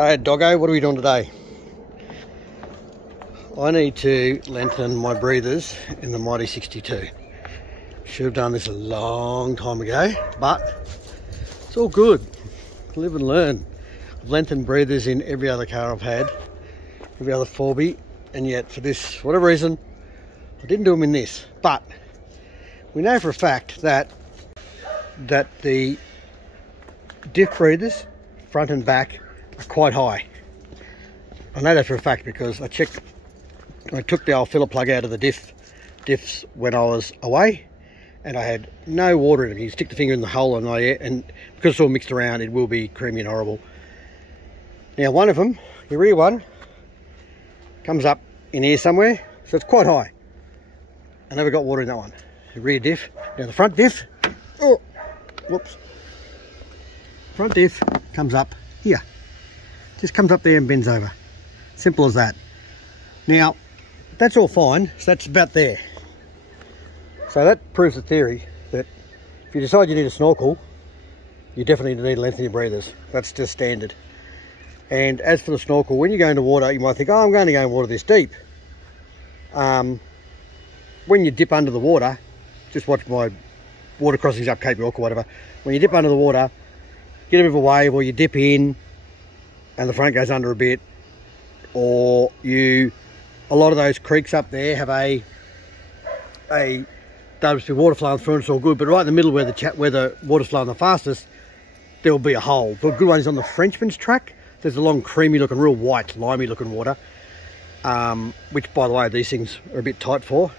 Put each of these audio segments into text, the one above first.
Hey doggo, what are we doing today? I need to lengthen my breathers in the Y62. Should have done this a long time ago, but it's all good. Live and learn. I've lengthened breathers in every other car I've had, every other 4B, and yet for this, for whatever reason, I didn't do them in this. But we know for a fact that the diff breathers, front and back, are quite high. I know that for a fact because I took the old filler plug out of the diffs when I was away, and I had no water in them. You stick the finger in the hole and because it's all mixed around, it will be creamy and horrible. Now one of them, the rear one, comes up in here somewhere, so it's quite high. I never got water in that one. The rear diff. Now the front diff, oh, whoops. Front diff comes up here. Just comes up there and bends over. Simple as that. Now, that's all fine. So that's about there. So that proves the theory that if you decide you need a snorkel, you definitely need to lengthen your breathers. That's just standard. And as for the snorkel, when you go into water, you might think, oh, I'm going to go in water this deep. When you dip under the water, just watch my water crossings up Cape York or whatever. When you dip under the water, get a bit of a wave, or you dip in and the front goes under a bit, or a lot of those creeks up there have there'll be water flowing through and it's all good, but right in the middle where the water's flowing the fastest, there'll be a hole. The good one is on the Frenchman's track. There's a long creamy looking, real white, limey looking water, which by the way, these things are a bit tight for,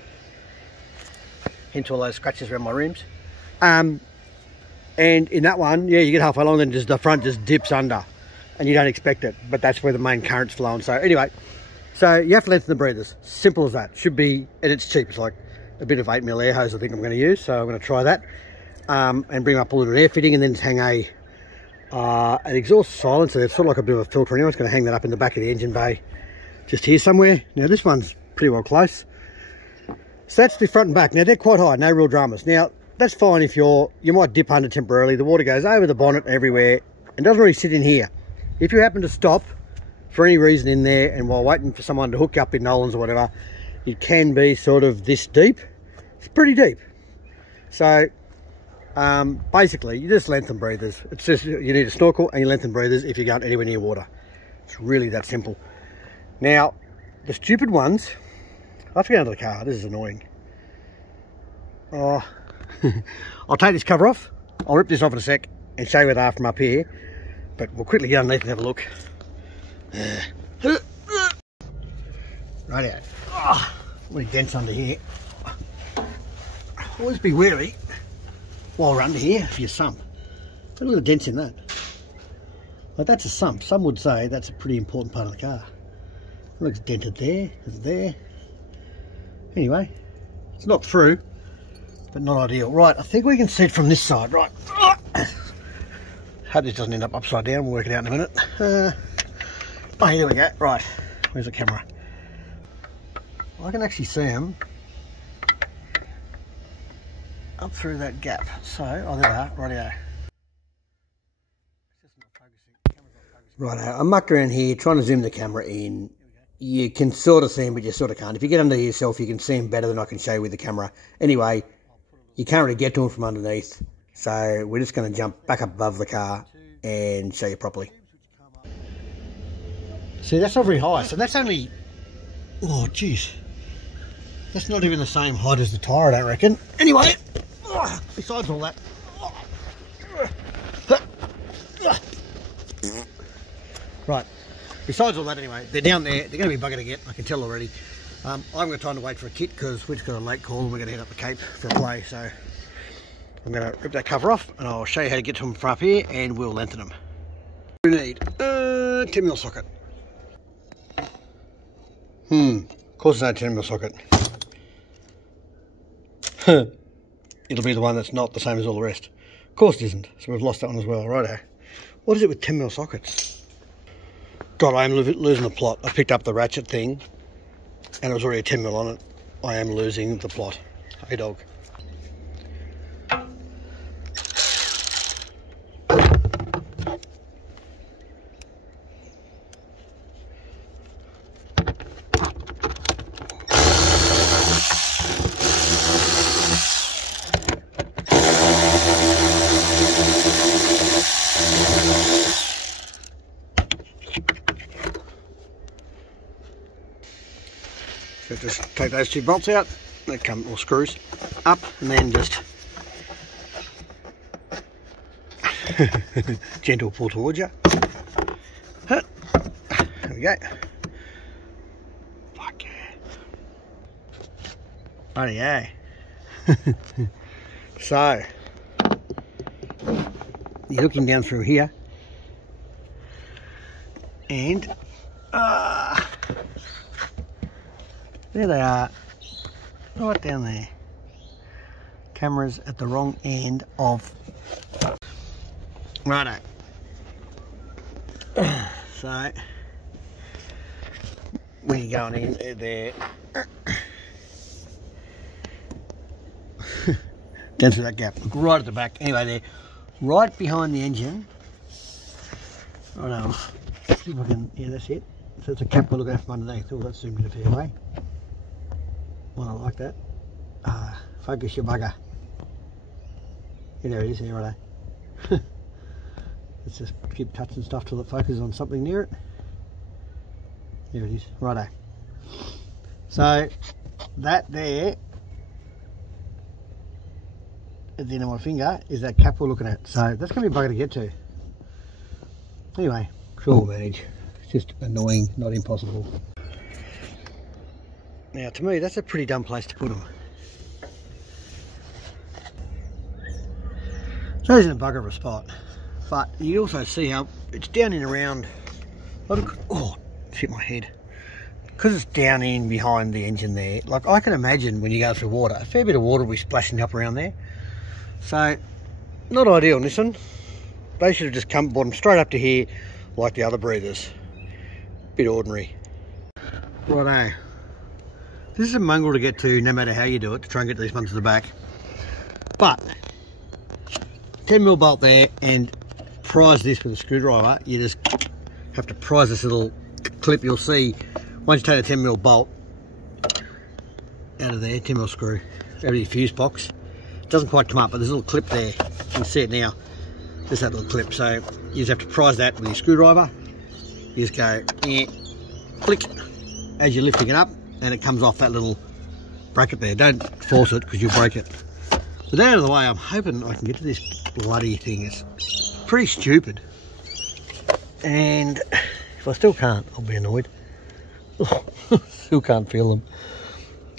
hence all those scratches around my rims. And in that one, yeah, you get halfway along, then just the front just dips under and you don't expect it, but that's where the main current's flowing. So anyway, so you have to lengthen the breathers. Simple as that. Should be, and it's cheap. It's like a bit of 8mm air hose I think I'm going to use, so I'm going to try that, and bring up a little air fitting, and then hang an exhaust silencer. It's sort of like a bit of a filter anyway. It's going to hang that up in the back of the engine bay, just here somewhere. Now this one's pretty well close. So that's the front and back. Now they're quite high, no real dramas. Now that's fine if you might dip under temporarily. The water goes over the bonnet everywhere and doesn't really sit in here. If you happen to stop for any reason in there, and while waiting for someone to hook up in Nolan's or whatever, it can be sort of this deep. It's pretty deep. So basically you just lengthen breathers. It's just, you need a snorkel and you lengthen breathers if you're going anywhere near water. It's really that simple. Now the stupid ones, I have to get out of the car. This is annoying. Oh, I'll take this cover off. I'll rip this off in a sec and show you where they are from up here, but we'll quickly get underneath and have a look. Right out. Oh, what dents under here. Always be wary while we're under here for your sump. Look at the dents in that. Like, that's a sump. Some would say that's a pretty important part of the car. It looks dented there, it's there. Anyway, it's not through, but not ideal. Right, I think we can see it from this side, right? Hope this doesn't end up upside down. We'll work it out in a minute. Oh, here we go. Right, where's the camera? I can actually see them up through that gap. So, oh, there they are. Rightio. Righto, I mucked around here trying to zoom the camera in. You can sort of see them, but you sort of can't. If you get under yourself, you can see them better than I can show you with the camera. Anyway, you can't really get to them from underneath, so we're just going to jump back up above the car and show you properly. See, that's not very high, so that's only, oh jeez, that's not even the same height as the tyre, I don't reckon. Anyway, besides all that, right, besides all that anyway, they're down there, they're going to be bugger to get, I can tell already. I'm going to time to wait for a kit because we've just got a late call and we're going to head up the Cape for a play, so I'm going to rip that cover off and I'll show you how to get to them from up here and we'll lengthen them. We need a 10mm socket. Of course it's no 10mm socket. It'll be the one that's not the same as all the rest. Of course it isn't, so we've lost that one as well. Righto. What is it with 10mm sockets? God, I am losing the plot. I picked up the ratchet thing and it was already a 10mm on it. I am losing the plot. Hey dog. So just take those 2 bolts out, they come, or screws, up, and then just gentle pull towards you. There we go. Fuck yeah. Righty-o. So, you're looking down through here, and there they are, right down there. Camera's at the wrong end of. Righto. So, when you're going in there, down through that gap, look right at the back. Anyway, they're right behind the engine. Right now, see if I can, yeah, that's it. So it's a cap we're looking at from underneath. Oh, that's zoomed in a fair way. Well, I like that. Focus your bugger. Yeah, there it is, here, righto. Let's just keep touching stuff till it focuses on something near it. There it is, righto. So, that there, at the end of my finger, is that cap we're looking at. So, that's going to be a bugger to get to. Anyway, sure we'll manage. It's just annoying, not impossible. Now, to me, that's a pretty dumb place to put them. So, it's in a bugger of a spot. But you also see how it's down in around, oh, hit my head. Because it's down in behind the engine there, like I can imagine when you go through water, a fair bit of water will be splashing up around there. So, not ideal, Nissan. They should have just brought them straight up to here like the other breathers. Bit ordinary. Righto. This is a mongrel to get to no matter how you do it, to try and get these ones to the back. But, 10mm bolt there, and prise this with a screwdriver. You just have to prise this little clip. You'll see once you take a 10mm bolt out of there, 10mm screw out of your fuse box, it doesn't quite come up, but there's a little clip there. You can see it now, just that little clip. So you just have to prise that with your screwdriver. You just go, yeah, click, as you're lifting it up, and it comes off that little bracket there. Don't force it because you'll break it. So that out of the way, I'm hoping I can get to this bloody thing. It's pretty stupid, and if I still can't, I'll be annoyed. Still can't feel them.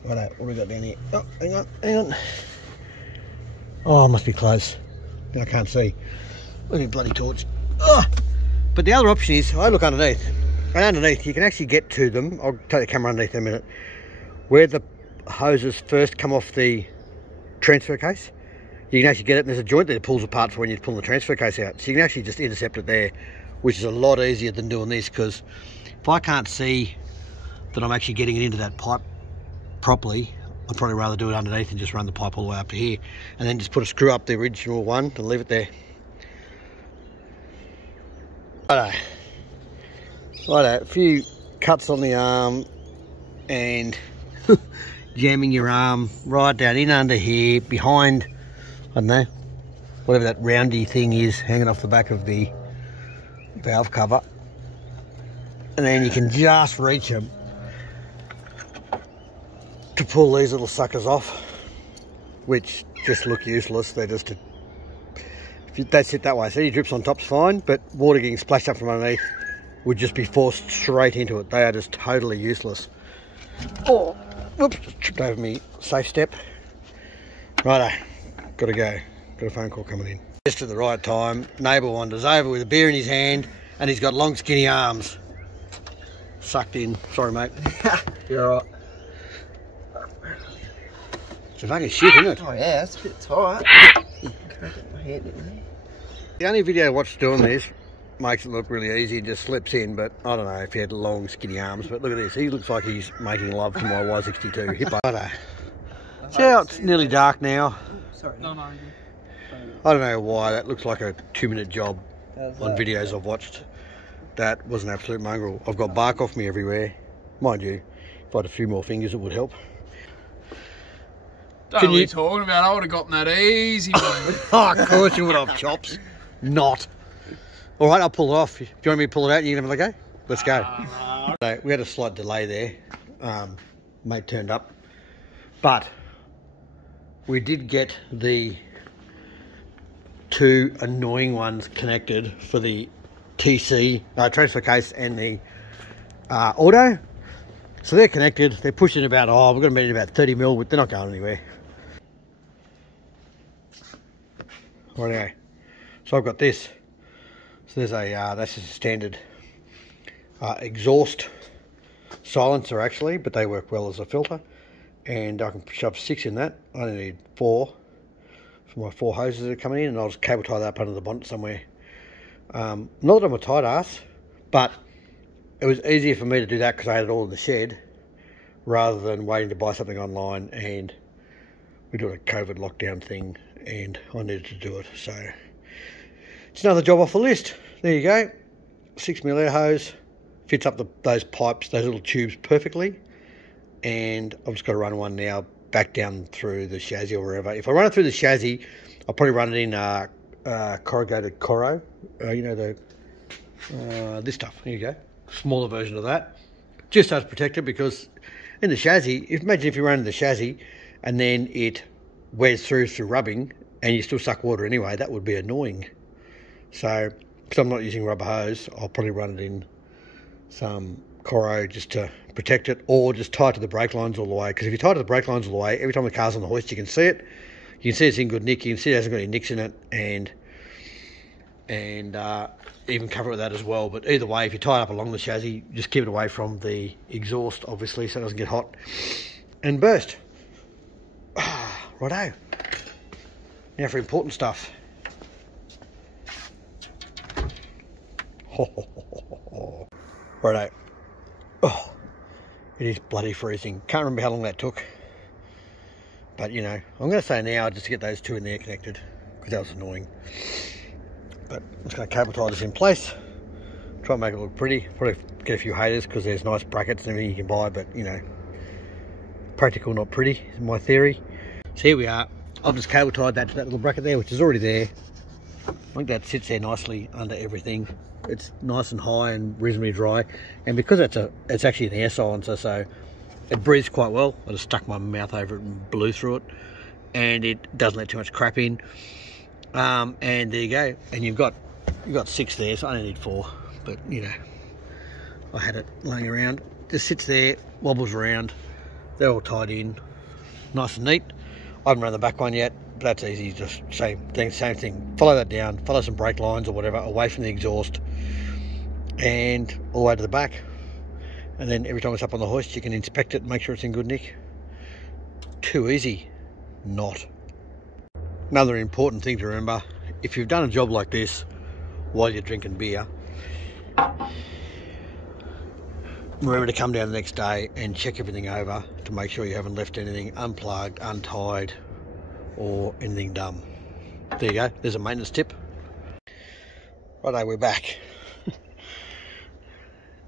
Righto, what have we got down here? Oh, hang on. Oh, I must be close. I can't see. Look at the bloody torch. Oh. But the other option is, I look underneath, and underneath you can actually get to them. I'll take the camera underneath in a minute. Where the hoses first come off the transfer case, you can actually get it, and there's a joint there that pulls apart for when you're pulling the transfer case out. So you can actually just intercept it there, which is a lot easier than doing this, because if I can't see that I'm actually getting it into that pipe properly, I'd probably rather do it underneath and just run the pipe all the way up to here, and then just put a screw up the original one and leave it there. Righto, a few cuts on the arm, and jamming your arm right down in under here, behind, I don't know, whatever that roundy thing is hanging off the back of the valve cover. And then you can just reach them to pull these little suckers off, which just look useless. They're just if they sit that way. So any drips on top's fine, but water getting splashed up from underneath would just be forced straight into it. They are just totally useless. Oh, whoops, just tripped over me safe step. Righto, gotta go. Got a phone call coming in. Just at the right time, neighbour wanders over with a beer in his hand, and he's got long skinny arms. Sucked in. Sorry, mate. You're alright. It's a fucking shit, isn't it? Oh yeah, it's a bit tight. Can't get my hand in there. The only video I watched doing this makes it look really easy and just slips in, but I don't know if he had long skinny arms. But look at this, he looks like he's making love to my Y62 Hippo. See how it's nearly dark now? Sorry. No, I don't know why, that looks like a 2-minute job on videos I've watched. That was an absolute mongrel. I've got bark off me everywhere. Mind you, if I had a few more fingers it would help. Don't know what you're talking about. I would have gotten that easy, mate. Oh, of course you would have, chops. Not. All right, I'll pull it off. Do you want me to pull it out and you can have a go? Let's go. So, we had a slight delay there. mate turned up. But we did get the 2 annoying ones connected for the TC transfer case and the auto. So they're connected. They're pushing about, we're going to meet about 30 mil, but they're not going anywhere. Rightio. So I've got this. So there's a that's just a standard exhaust silencer actually, but they work well as a filter. And I can shove 6 in that. I only need 4 for my 4 hoses that are coming in, and I'll just cable tie that up under the bonnet somewhere. Not that I'm a tight ass, but it was easier for me to do that because I had it all in the shed rather than waiting to buy something online, and we're doing a COVID lockdown thing and I needed to do it. So it's another job off the list. There you go. 6mm air hose, fits up those pipes, those little tubes perfectly, and I've just got to run one now back down through the chassis or wherever. If I run it through the chassis, I'll probably run it in corrugated Coro, you know, the this stuff. Here you go, smaller version of that, just so it's protected, because in the chassis, imagine if you run in the chassis and then it wears through rubbing and you still suck water anyway. That would be annoying. So because I'm not using rubber hose, I'll probably run it in some Coro just to protect it, or just tie it to the brake lines all the way, because if you tie it to the brake lines all the way, every time the car's on the hoist you can see it. You can see it's in good nick, you can see it hasn't got any nicks in it, and even cover it with that as well. But either way, if you tie it up along the chassis, just keep it away from the exhaust obviously, so it doesn't get hot and burst. Righto, now for important stuff. Righto. Oh, it is bloody freezing. Can't remember how long that took, but you know, I'm going to say now just to get those 2 in there connected, because that was annoying. But I'm just going to cable tie this in place, try and make it look pretty. Probably get a few haters because there's nice brackets and everything you can buy, but you know, practical not pretty is my theory. So here we are. I've just cable tied that to that little bracket there, which is already there. I think that sits there nicely under everything. It's nice and high and reasonably dry, and because it's actually an air silencer, so it breathes quite well. I just stuck my mouth over it and blew through it, and it doesn't let too much crap in. And there you go. And you've got 6 there, so I only need 4. But you know, I had it laying around. Just sits there, wobbles around. They're all tied in, nice and neat. I haven't run the back one yet, but that's easy. Just same thing. Follow that down, follow some brake lines or whatever away from the exhaust, and all the way to the back. And then every time it's up on the hoist, you can inspect it and make sure it's in good nick. Too easy? Not. Another important thing to remember, if you've done a job like this while you're drinking beer, remember to come down the next day and check everything over to make sure you haven't left anything unplugged, untied, or anything dumb. There you go, there's a maintenance tip. Righto, we're back.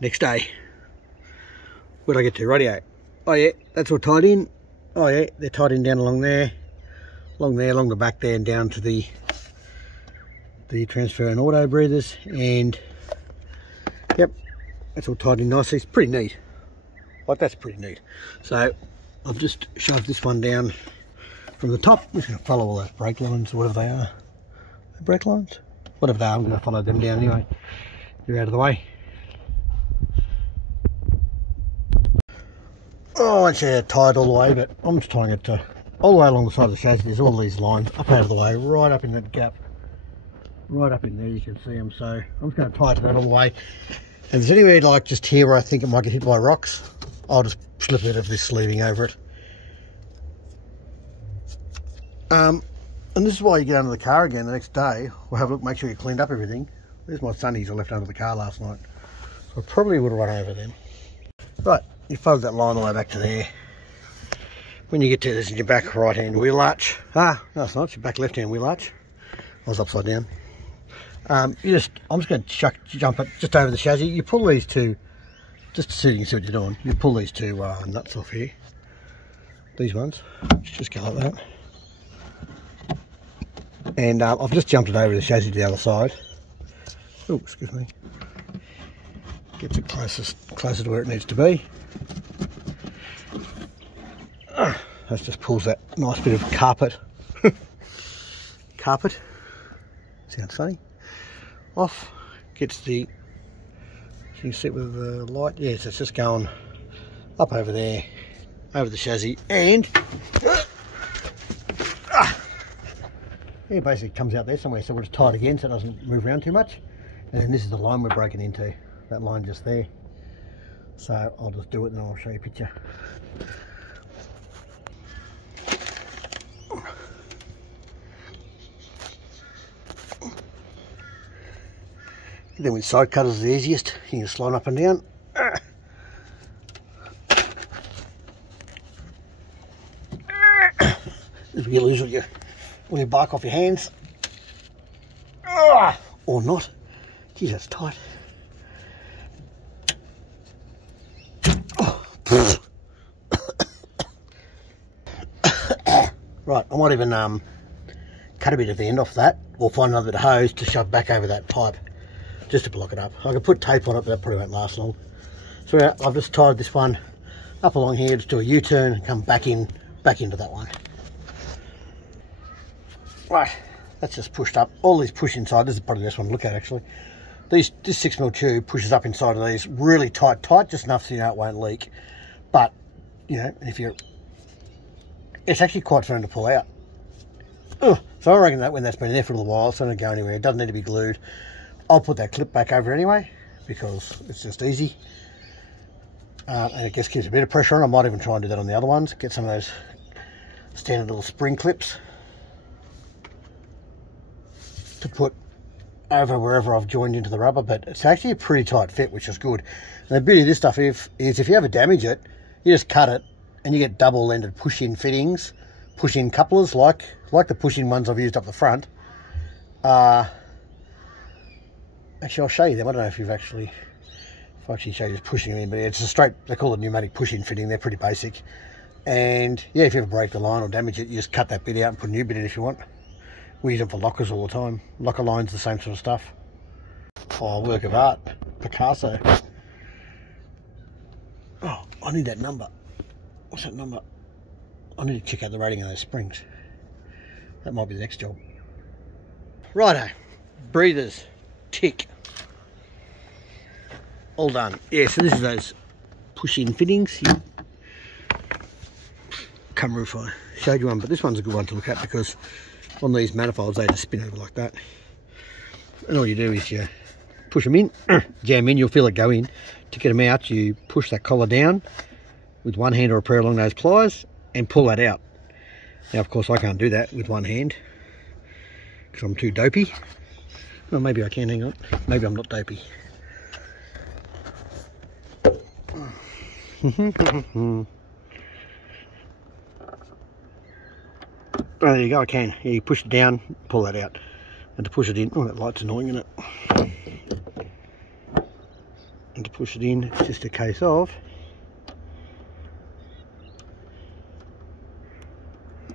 Next day. Where did I get to? Rightio. Oh yeah, that's all tied in. Oh yeah, they're tied in down along there, along the back there, and down to the transfer and auto breathers, and yep, that's all tied in nicely. It's pretty neat. Like, that's pretty neat. So I've just shoved this one down from the top. I'm just going to follow all those brake lines, whatever they are. The brake lines? Whatever they are, I'm going to follow them down anyway. They're out of the way. Oh, I actually had tied all the way, but I'm just tying it to all the way along the side of the chassis. There's all these lines up out of the way, right up in that gap. Right up in there, you can see them. So I'm just going to tie it to that all the way. And if there's anywhere like just here where I think it might get hit by rocks, I'll just slip a bit of this sleeving over it. And this is why you get under the car again the next day. We'll have a look, make sure you cleaned up everything. There's my sunnies I left under the car last night. So I probably would have run over them. Right, you fold that line all the way back to there. When you get to this in your back right hand wheel arch. No it's not, it's your back left hand wheel arch. I was upside down. I'm just going to jump it just over the chassis. You pull these two, just so you can see what you're doing. You pull these two nuts off here. These ones, just go like that. And I've just jumped it over the chassis to the other side. Oh, excuse me. Gets it closer to where it needs to be. that just pulls that nice bit of carpet sounds funny, off. Gets the, so you can see it with the light, yes, it's just going up over there, over the chassis, and it basically comes out there somewhere, so we'll just tie it again so it doesn't move around too much. And then this is the line we're breaking into, that line just there. So I'll just do it and I'll show you a picture. Then with side cutters is the easiest, you can slide up and down. If you lose all your bark off your hands. Or not. Geez, that's tight. Right, I might even cut a bit of the end off that, or find another bit of hose to shove back over that pipe, just to block it up. I could put tape on it, but that probably won't last long. So yeah, I've just tied this one up along here, just do a U-turn and come back into that one. Right, that's just pushed up. All these push inside. This is probably the best one to look at actually. This 6mm tube pushes up inside of these really tight, just enough so you know it won't leak. But you know, it's actually quite firm to pull out. So I reckon that when that's been in there for a little while, it's not going to go anywhere. It doesn't need to be glued. I'll put that clip back over anyway because it's just easy. And it just keeps a bit of pressure on. I might even try and do that on the other ones. Get some of those standard little spring clips to put over wherever I've joined into the rubber, but it's actually a pretty tight fit, which is good. And the beauty of this stuff is if you ever damage it, you just cut it and you get double-ended push-in fittings, push-in couplers like the push-in ones I've used up the front. Actually, I'll show you them. I don't know if I actually show you just pushing them in, but it's a straight, they call it pneumatic push-in fitting. They're pretty basic. And yeah, if you ever break the line or damage it, you just cut that bit out and put a new bit in if you want. We use them for lockers all the time. Locker lines, the same sort of stuff. Oh, work of art. Picasso. Oh, I need that number. What's that number? I need to check out the rating of those springs. That might be the next job. Righto. Breathers. Tick. All done. Yeah, so this is those push-in fittings. Come roof, I showed you one, but this one's a good one to look at because on these manifolds they just spin over like that. And all you do is you push them in, jam in, you'll feel it go in. To get them out, you push that collar down with one hand or a pair along those pliers and pull that out. Now, of course, I can't do that with one hand because I'm too dopey. Well, maybe I can, hang on. Maybe I'm not dopey. Oh, there you go, I can. Yeah, you push it down, pull that out. And to push it in, oh, that light's annoying, isn't it? And to push it in, it's just a case of,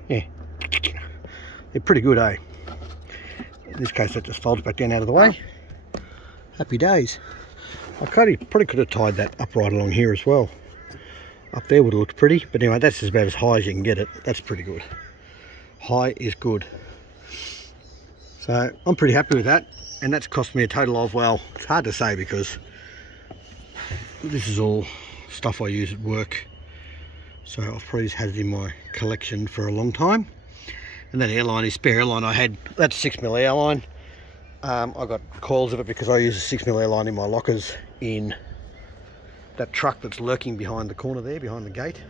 yeah, they're pretty good, eh? In this case, that just folds back down out of the way. Happy days. I probably could have tied that up right along here as well. Up there would have looked pretty, but anyway, that's about as high as you can get it. That's pretty good. High is good. So I'm pretty happy with that, and that's cost me a total of, well, it's hard to say because this is all stuff I use at work, so I've probably had it in my collection for a long time. And that airline is spare airline I had. That's 6mm airline. I got coils of it because I use a 6mm airline in my lockers in that truck that's lurking behind the corner there, behind the gate.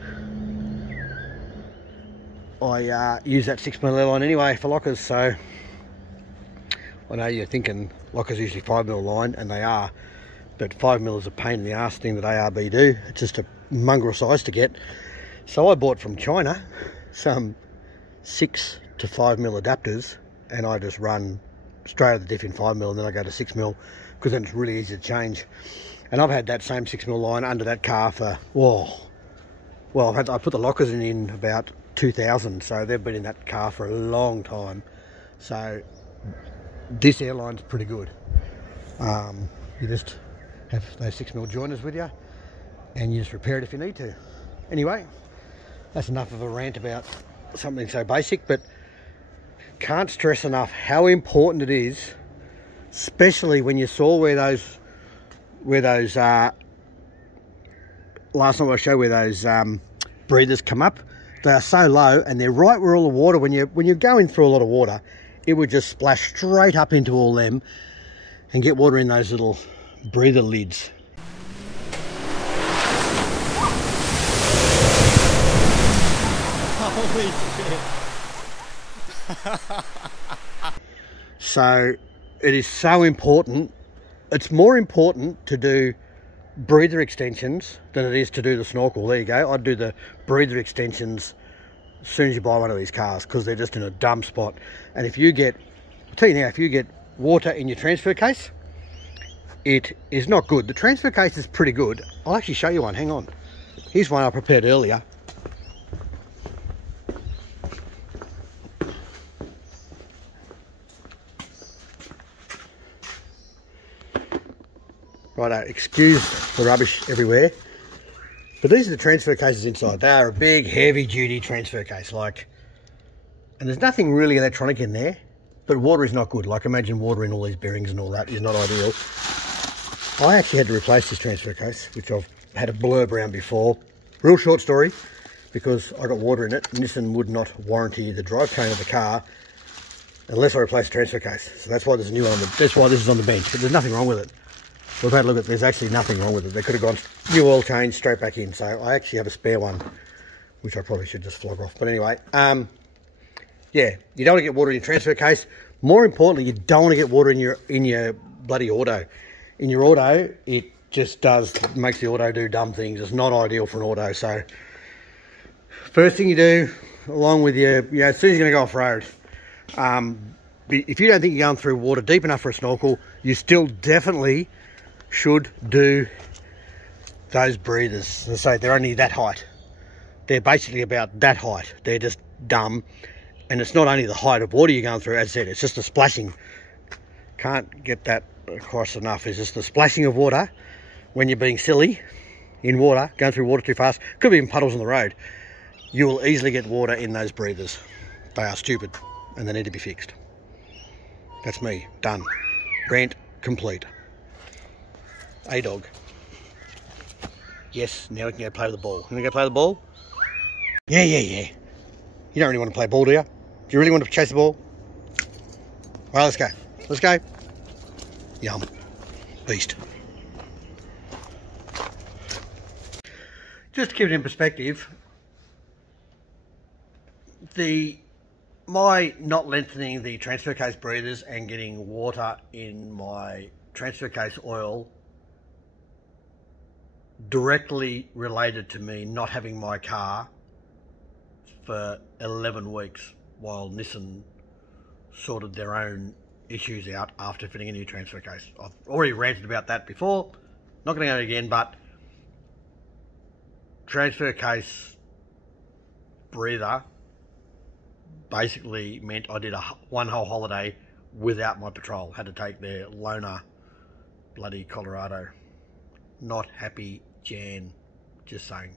I use that 6mm airline anyway for lockers, so I know you're thinking lockers usually 5mm line, and they are, but 5mm is a pain in the arse thing that ARB do. It's just a mongrel size to get. So I bought from China some 6 to 5mm adapters, and I just run straight out of the diff in 5mm, and then I go to 6mm because then it's really easy to change. And I've had that same 6mm line under that car for, well, I put the lockers in about 2000, so they've been in that car for a long time. So this airline's pretty good. You just have those 6mm joiners with you and you just repair it if you need to. Anyway, That's enough of a rant about something so basic, but can't stress enough how important it is, especially when you saw where those last time I showed where those breathers come up. They are so low, and they're right where all the water, when you're going through a lot of water, it would just splash straight up into all them and get water in those little breather lids. Holy shit. So it is so important. It's more important to do breather extensions than it is to do the snorkel. There you go. I'd do the breather extensions as soon as you buy one of these cars, because they're just in a dumb spot. And if you get, I'll tell you now, if you get water in your transfer case, it is not good. The transfer case is pretty good. I'll actually show you one. Hang on. Here's one I prepared earlier. Righto, excuse the rubbish everywhere, but these are the transfer cases inside. They are a big, heavy-duty transfer case, like, and there's nothing really electronic in there, but water is not good. Like, imagine water in all these bearings and all that is not ideal. I actually had to replace this transfer case, which I've had a blurb around before. Real short story, because I got water in it. Nissan would not warranty the drivetrain of the car unless I replace the transfer case. So that's why there's a new one on the, that's why this is on the bench, but there's nothing wrong with it. We've had a look at, there's actually nothing wrong with it. They could have gone new oil change straight back in. So I actually have a spare one, which I probably should just flog off. But anyway, yeah, you don't want to get water in your transfer case. More importantly, you don't want to get water in your bloody auto. In your auto, it just makes the auto do dumb things. It's not ideal for an auto. So first thing you do, along with your, as soon as you're going to go off road, if you don't think you're going through water deep enough for a snorkel, you still definitely should do those breathers. As I say, they're only that height. They're basically about that height. They're just dumb. And it's not only the height of water you're going through, as I said, it's just the splashing. Can't get that across enough. It's just the splashing of water when you're being silly in water, going through water too fast. Could be even puddles on the road. You will easily get water in those breathers. They are stupid and they need to be fixed. That's me. Done. Rant complete. A-dog. Yes, now we can go play with the ball. You want to go play with the ball? Yeah. You don't really want to play ball, do you? Do you really want to chase the ball? Well, let's go. Let's go. Yum. Beast. Just to keep it in perspective, my not lengthening the transfer case breathers and getting water in my transfer case oil directly related to me not having my car for 11 weeks while Nissan sorted their own issues out after fitting a new transfer case. I've already ranted about that before, not going to go again, but transfer case breather basically meant I did one whole holiday without my Patrol. Had to take their loaner, bloody Colorado. Not happy, Jan, just saying.